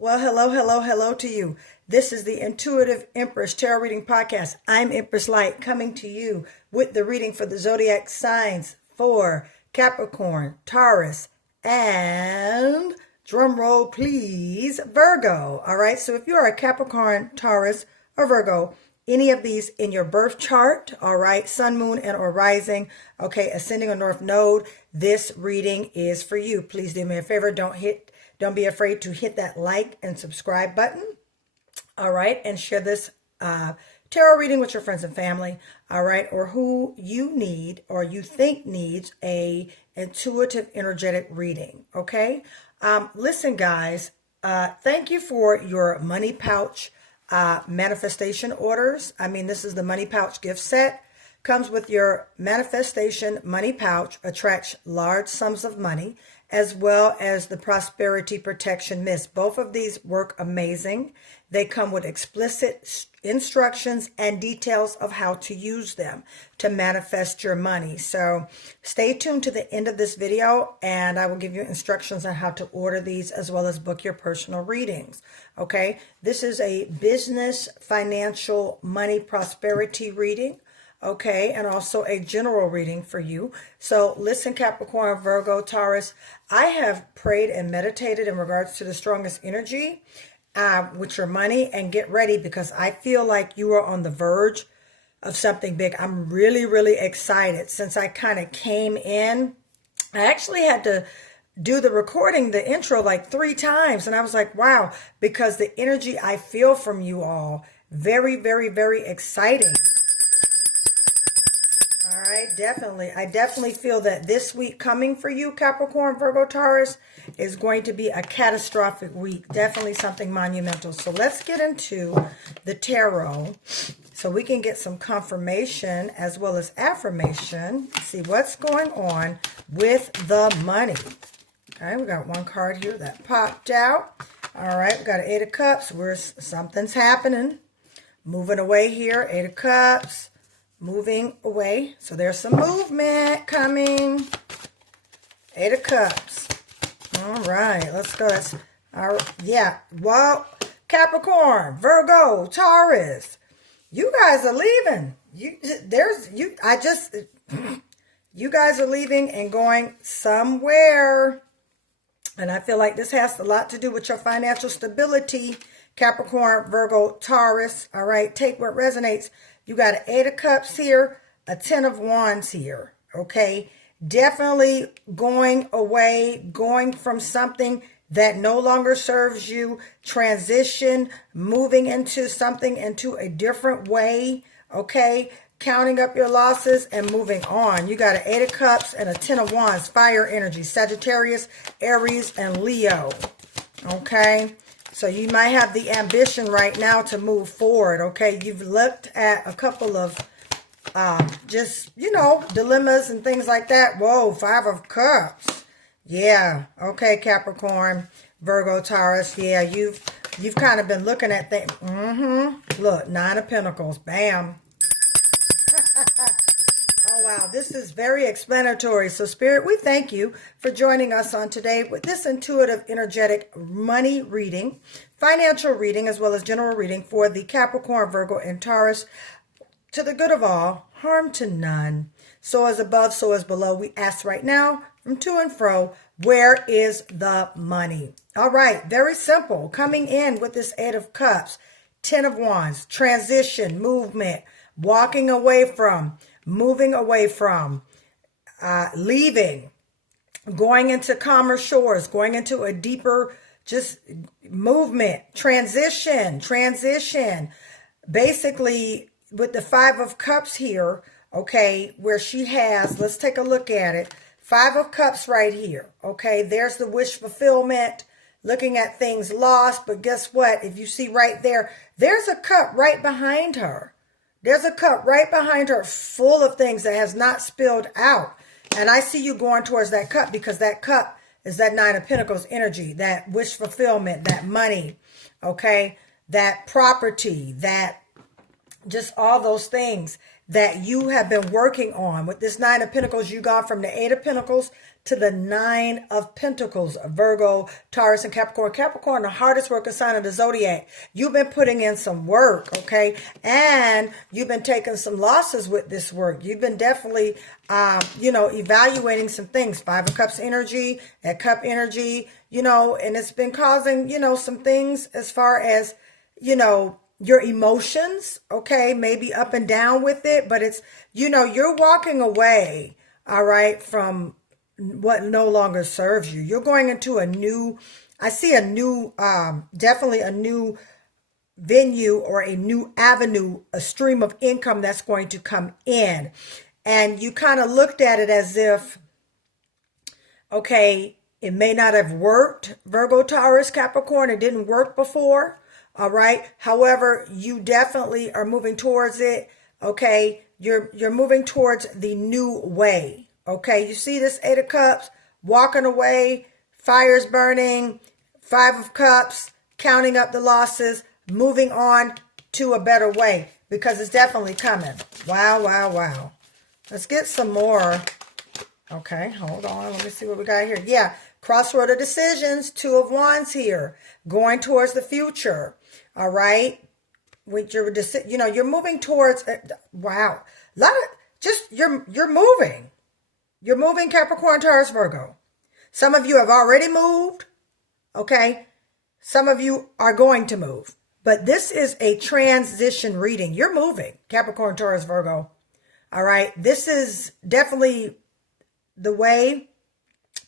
Well, hello to you. This is the Intuitive Empress Tarot Reading Podcast. I'm Empress Light coming to you with the reading for the Zodiac signs for Capricorn, Taurus, and drum roll please, Virgo. All right, so if you are a Capricorn, Taurus, or Virgo, any of these in your birth chart, all right, sun, moon, and or rising, okay, ascending or north node, this reading is for you. Please do me a favor, don't be afraid to hit that like and subscribe button. All right. And share this tarot reading with your friends and family. All right. Or who you need or you think needs a intuitive, energetic reading. Okay. Listen, guys, thank you for your money pouch manifestation orders. I mean, this is the money pouch gift set. Comes with your manifestation money pouch, attracts large sums of money, as well as the prosperity protection mist. Both of these work amazing. They come with explicit instructions and details of how to use them to manifest your money. So stay tuned to the end of this video and I will give you instructions on how to order these as well as book your personal readings. Okay, this is a business, financial, money, prosperity reading. Okay, and also a general reading for you. So listen, Capricorn, Virgo, Taurus, I have prayed and meditated in regards to the strongest energy with your money, and get ready because I feel like you are on the verge of something big. I'm really excited. Since I kind of came in, I actually had to do the recording, the intro, like 3 times. And I was like, wow, because the energy I feel from you all, very exciting. All right, definitely. I definitely feel that this week coming for you, Capricorn, Virgo, Taurus, is going to be a catastrophic week. Definitely something monumental. So let's get into the tarot so we can get some confirmation as well as affirmation. See what's going on with the money. Okay, we got one card here that popped out. All right, we got an 8 of Cups where something's happening. Moving away here, 8 of Cups. Moving away. So there's some movement coming. 8 of Cups. All right, let's go. That's our, yeah. Well, Capricorn, Virgo, Taurus, you guys are leaving. You guys are leaving and going somewhere. And I feel like this has a lot to do with your financial stability, Capricorn, Virgo, Taurus. All right, take what resonates. You got an 8 of Cups here, a 10 of Wands here, okay? Definitely going away, going from something that no longer serves you, transition, moving into something into a different way, okay? Counting up your losses and moving on. You got an 8 of Cups and a 10 of Wands, fire energy, Sagittarius, Aries, and Leo, okay? So you might have the ambition right now to move forward, okay? You've looked at a couple of just, dilemmas and things like that. Whoa, 5 of Cups. Yeah, okay, Capricorn, Virgo, Taurus. Yeah, you've kind of been looking at things. Look, 9 of Pentacles. Bam. Oh, wow. This is very explanatory. So, Spirit, we thank you for joining us on today with this intuitive, energetic money reading, financial reading, as well as general reading for the Capricorn, Virgo, and Taurus. To the good of all, harm to none. So as above, so as below. We ask right now, from to and fro, where is the money? All right. Very simple. Coming in with this 8 of Cups, 10 of Wands, transition, movement, walking away from, moving away from, leaving, going into calmer shores, going into a deeper just movement, transition. Basically, with the 5 of Cups here, okay, where she has, let's take a look at it. 5 of Cups right here, okay? There's the wish fulfillment, looking at things lost, but guess what? If you see right there, there's a cup right behind her. There's a cup right behind her full of things that has not spilled out. And I see you going towards that cup because that cup is that 9 of Pentacles energy, that wish fulfillment, that money, okay? That property, that just all those things that you have been working on. With this Nine of Pentacles, you gone from the Eight of Pentacles to the Nine of Pentacles. Virgo, Taurus, and Capricorn. Capricorn, the hardest working sign of the Zodiac. You've been putting in some work, okay? And you've been taking some losses with this work. You've been definitely, evaluating some things. Five of Cups energy, that Cup energy, and it's been causing, some things as far as, your emotions, okay, maybe up and down with it, but it's, you're walking away, all right, from what no longer serves you. You're going into a new, I see a new, definitely a new venue or a new avenue, a stream of income that's going to come in. And you kind of looked at it as if, okay, it may not have worked, Virgo, Taurus, Capricorn, it didn't work before. All right. However, you definitely are moving towards it. Okay. You're moving towards the new way. Okay. You see this Eight of Cups, walking away, fires burning, Five of Cups, counting up the losses, moving on to a better way because it's definitely coming. Wow, wow, wow. Let's get some more. Okay. Hold on. Let me see what we got here. Yeah. Crossroad of decisions. Two of Wands here. Going towards the future. All right. With your decision, you're moving towards, wow. A lot of, just, you're moving. You're moving, Capricorn, Taurus, Virgo. Some of you have already moved. Okay. Some of you are going to move. But this is a transition reading. You're moving, Capricorn, Taurus, Virgo. All right. This is definitely the way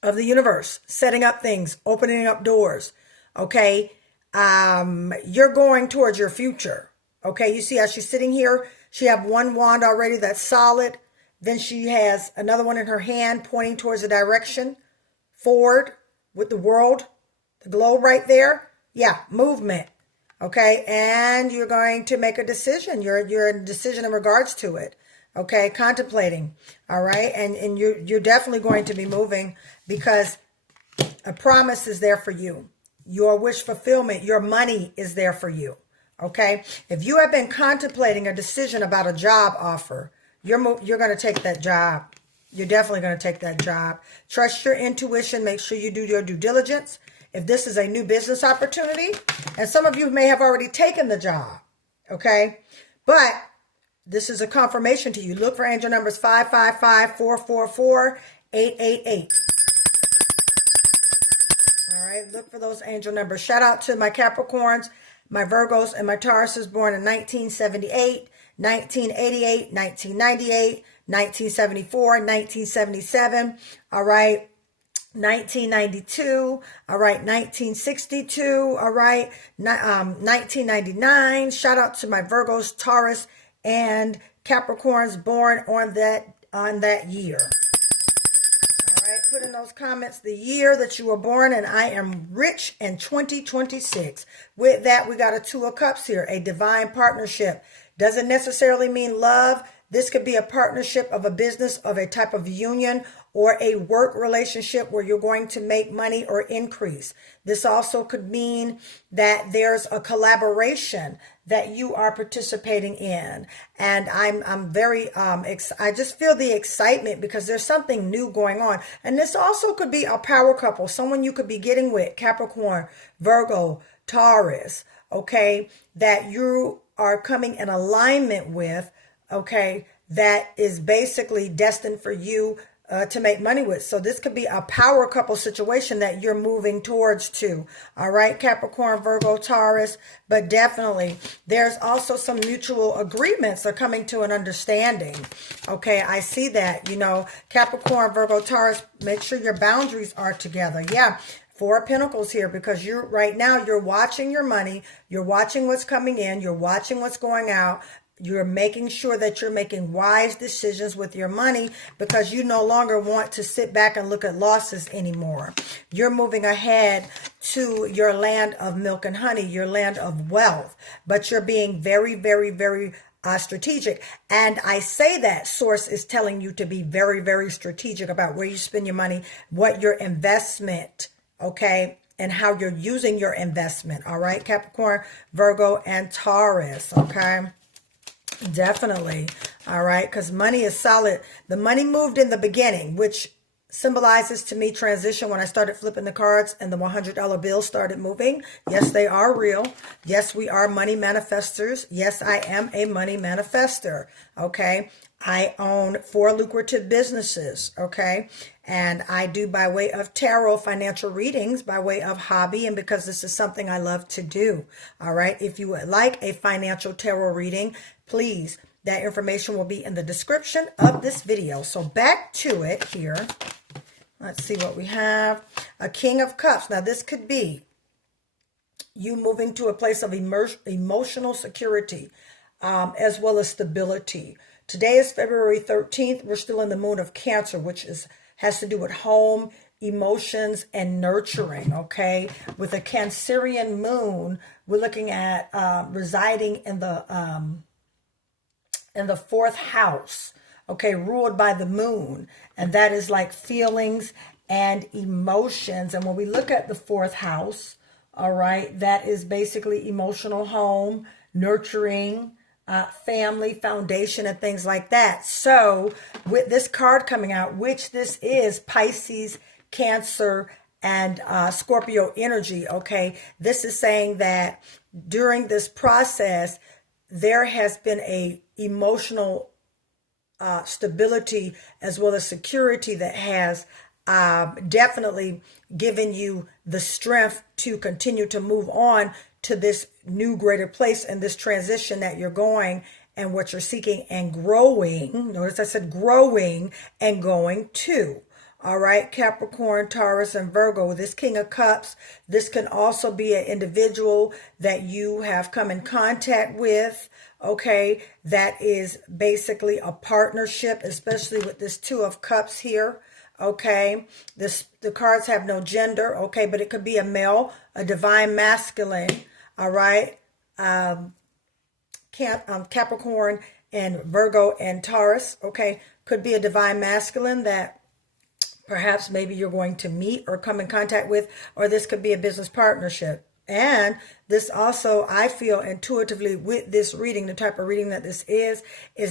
of the universe, setting up things, opening up doors. Okay. You're going towards your future. Okay. You see how she's sitting here? She have one wand already that's solid. Then she has another one in her hand pointing towards the direction forward with the world, the globe right there. Yeah. Movement. Okay. And you're going to make a decision. You're in a decision in regards to it. Okay. Contemplating. All right. And you're definitely going to be moving because a promise is there for you. Your wish fulfillment, your money is there for you. Okay. If you have been contemplating a decision about a job offer, you're going to take that job. You're definitely going to take that job. Trust your intuition. Make sure you do your due diligence. If this is a new business opportunity, and some of you may have already taken the job. Okay. But this is a confirmation to you. Look for angel numbers 555, 444, 888. All right, look for those angel numbers. Shout out to my Capricorns, my Virgos, and my Tauruses born in 1978, 1988, 1998, 1974, 1977. All right, 1992. All right, 1962. All right, 1999. Shout out to my Virgos, Taurus, and Capricorns born on that year. Put in those comments the year that you were born, and I am rich in 2026. With that, we got a Two of Cups here, a divine partnership. Doesn't necessarily mean love. This could be a partnership of a business, of a type of union, or a work relationship where you're going to make money or increase. This also could mean that there's a collaboration that you are participating in. And I'm very, I just feel the excitement because there's something new going on. And this also could be a power couple, someone you could be getting with, Capricorn, Virgo, Taurus, okay, that you are coming in alignment with, okay, that is basically destined for you to make money with. So this could be a power couple situation that you're moving towards too. All right, Capricorn, Virgo, Taurus. But definitely there's also some mutual agreements that are coming to an understanding. Okay, I see that, Capricorn, Virgo, Taurus, make sure your boundaries are together. Yeah. Four of Pentacles here because right now you're watching your money. You're watching what's coming in. You're watching what's going out. You're making sure that you're making wise decisions with your money because you no longer want to sit back and look at losses anymore. You're moving ahead to your land of milk and honey, your land of wealth, but you're being very, very, very strategic. And I say that source is telling you to be very, very strategic about where you spend your money, what your investment, okay, and how you're using your investment. All right, Capricorn, Virgo, and Taurus. Okay. Definitely. All right. Because money is solid. The money moved in the beginning, which symbolizes to me transition when I started flipping the cards and the $100 bills started moving. Yes, they are real. Yes, we are money manifestors. Yes, I am a money manifestor. Okay. I own 4 lucrative businesses. Okay. And I do by way of tarot financial readings, by way of hobby, and because this is something I love to do. All right. If you would like a financial tarot reading, please, that information will be in the description of this video. So back to it here. Let's see what we have. A King of Cups. Now this could be you moving to a place of emotional security, as well as stability. Today is February 13th. We're still in the moon of Cancer, which has to do with home, emotions, and nurturing, okay? With a Cancerian moon, we're looking at residing in the 4th house, okay, ruled by the moon. And that is like feelings and emotions. And when we look at the 4th house, all right, that is basically emotional home, nurturing, family, foundation, and things like that. So with this card coming out, which this is Pisces, Cancer, and Scorpio energy, okay, this is saying that during this process, there has been a emotional stability as well as security that has definitely given you the strength to continue to move on to this new greater place and this transition that you're going and what you're seeking and growing. Notice I said growing and going to. All right, Capricorn, Taurus, and Virgo, this King of Cups, this can also be an individual that you have come in contact with, okay, that is basically a partnership, especially with this 2 of Cups here, okay. The cards have no gender, okay, but it could be a male, a divine masculine, all right, Capricorn and Virgo and Taurus, okay, could be a divine masculine that perhaps maybe you're going to meet or come in contact with, or this could be a business partnership. And this also, I feel intuitively with this reading, the type of reading that this is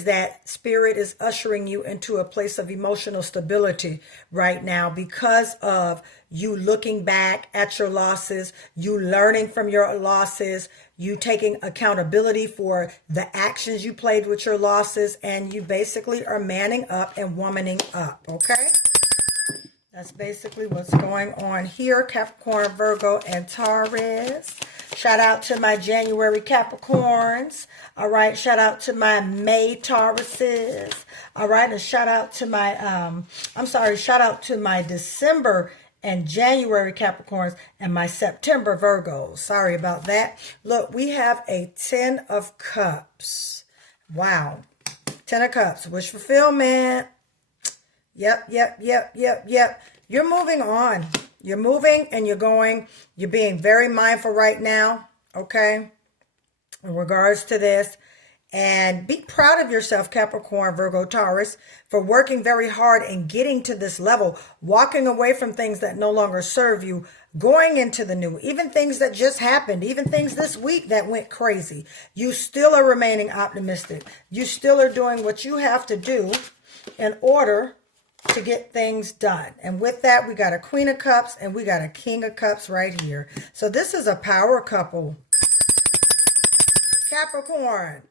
that spirit is ushering you into a place of emotional stability right now because of you looking back at your losses, you learning from your losses, you taking accountability for the actions you played with your losses, and you basically are manning up and womaning up, okay? That's basically what's going on here, Capricorn, Virgo, and Taurus. Shout out to my January Capricorns. All right. Shout out to my May Tauruses. All right. And shout out to my, shout out to my December and January Capricorns and my September Virgos. Sorry about that. Look, we have a 10 of Cups. Wow. 10 of Cups. Wish fulfillment. Yep. You're moving on. You're moving and you're going. You're being very mindful right now, okay, in regards to this. And be proud of yourself, Capricorn, Virgo, Taurus, for working very hard and getting to this level, walking away from things that no longer serve you, going into the new, even things that just happened, even things this week that went crazy. You still are remaining optimistic. You still are doing what you have to do in order to get things done. And with that, we got a Queen of Cups and we got a King of Cups right here. So this is a power couple. Capricorn,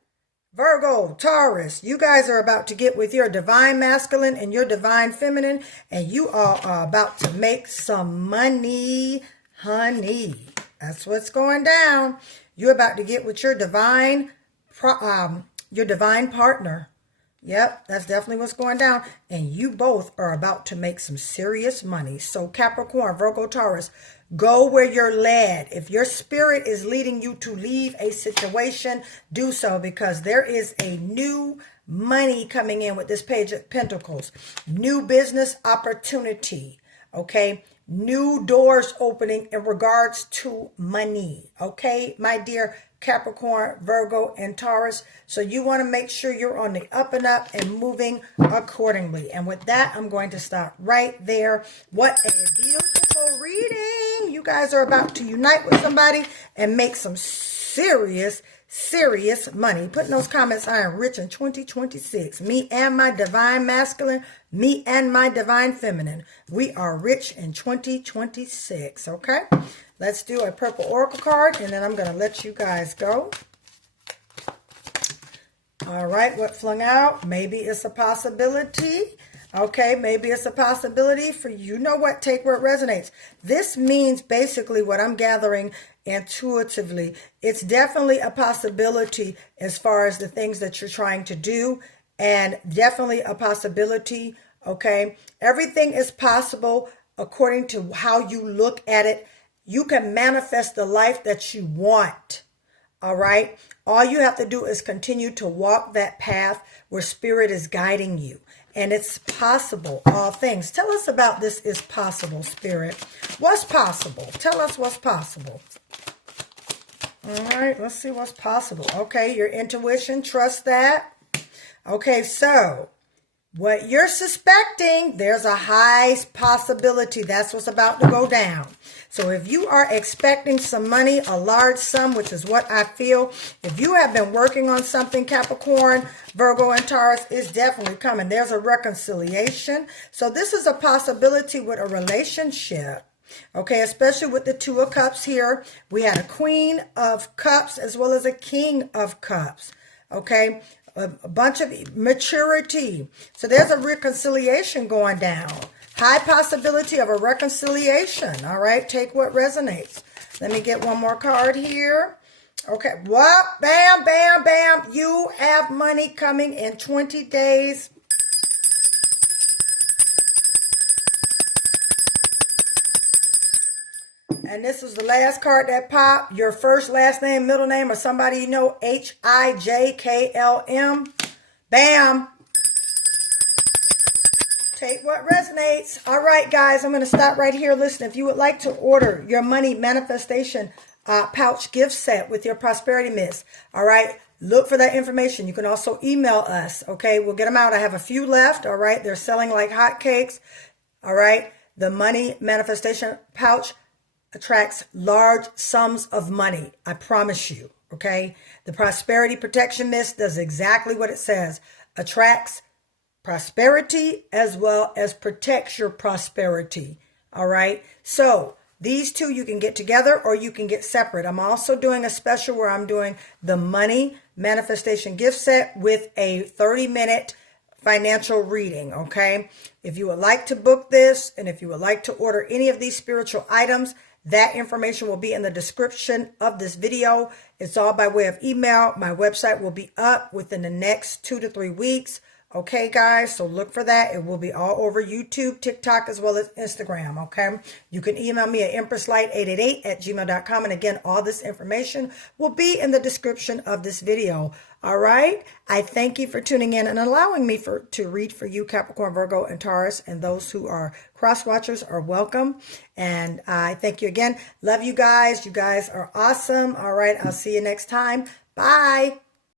Virgo, Taurus, you guys are about to get with your divine masculine and your divine feminine, and you all are about to make some money, honey. That's what's going down. You're about to get with your divine partner. Yep, that's definitely what's going down. And you both are about to make some serious money. So Capricorn, Virgo, Taurus, go where you're led. If your spirit is leading you to leave a situation, do so, because there is a new money coming in with this Page of Pentacles. New business opportunity, okay? New doors opening in regards to money, okay, my dear Capricorn, Virgo, and Taurus. So you want to make sure you're on the up and up and moving accordingly. And with that, I'm going to stop right there. What a beautiful reading. You guys are about to unite with somebody and make some serious serious money. Put in those comments, I am rich in 2026. Me and my divine masculine, me and my divine feminine. We are rich in 2026, okay? Let's do a purple oracle card, and then I'm going to let you guys go. All right, what flung out? Maybe it's a possibility. Okay, maybe it's a possibility for you. Know what? Take where it resonates. This means basically what I'm gathering intuitively. It's definitely a possibility as far as the things that you're trying to do, and definitely a possibility. Okay, everything is possible according to how you look at it. You can manifest the life that you want. All right. All you have to do is continue to walk that path where spirit is guiding you. And it's possible, all things. Tell us about this is possible, Spirit. What's possible? Tell us what's possible. All right, let's see what's possible. Okay, your intuition, trust that. Okay, so what you're suspecting, there's a high possibility that's what's about to go down. So if you are expecting some money, a large sum, which is what I feel, if you have been working on something, Capricorn, Virgo, and Taurus, is definitely coming. There's a reconciliation. So this is a possibility with a relationship. Okay, especially with the Two of Cups here. We had a Queen of Cups as well as a King of Cups. Okay, a bunch of maturity. So there's a reconciliation going down. High possibility of a reconciliation. All right, take what resonates. Let me get one more card here. Okay, what? Bam, bam, bam. You have money coming in 20 days. And this is the last card that popped. Your first, last name, middle name, or somebody you know, HIJKLM. Bam. Take what resonates. All right, guys, I'm going to stop right here. Listen, if you would like to order your money manifestation pouch gift set with your prosperity mist, all right, look for that information. You can also email us, okay? We'll get them out. I have a few left, all right? They're selling like hotcakes, all right? The money manifestation pouch attracts large sums of money. I promise you, okay? The prosperity protection mist does exactly what it says. Attracts prosperity as well as protects your prosperity. All right. So these two you can get together or you can get separate. I'm also doing a special where I'm doing the money manifestation gift set with a 30-minute financial reading. Okay. If you would like to book this and if you would like to order any of these spiritual items, that information will be in the description of this video. It's all by way of email. My website will be up within the next 2 to 3 weeks. Okay, guys, so look for that. It will be all over YouTube, TikTok, as well as Instagram, okay? You can email me at empresslight888@gmail.com. And again, all this information will be in the description of this video, all right? I thank you for tuning in and allowing me to read for you, Capricorn, Virgo, and Taurus. And those who are cross-watchers are welcome. And I thank you again. Love you guys. You guys are awesome. All right, I'll see you next time. Bye.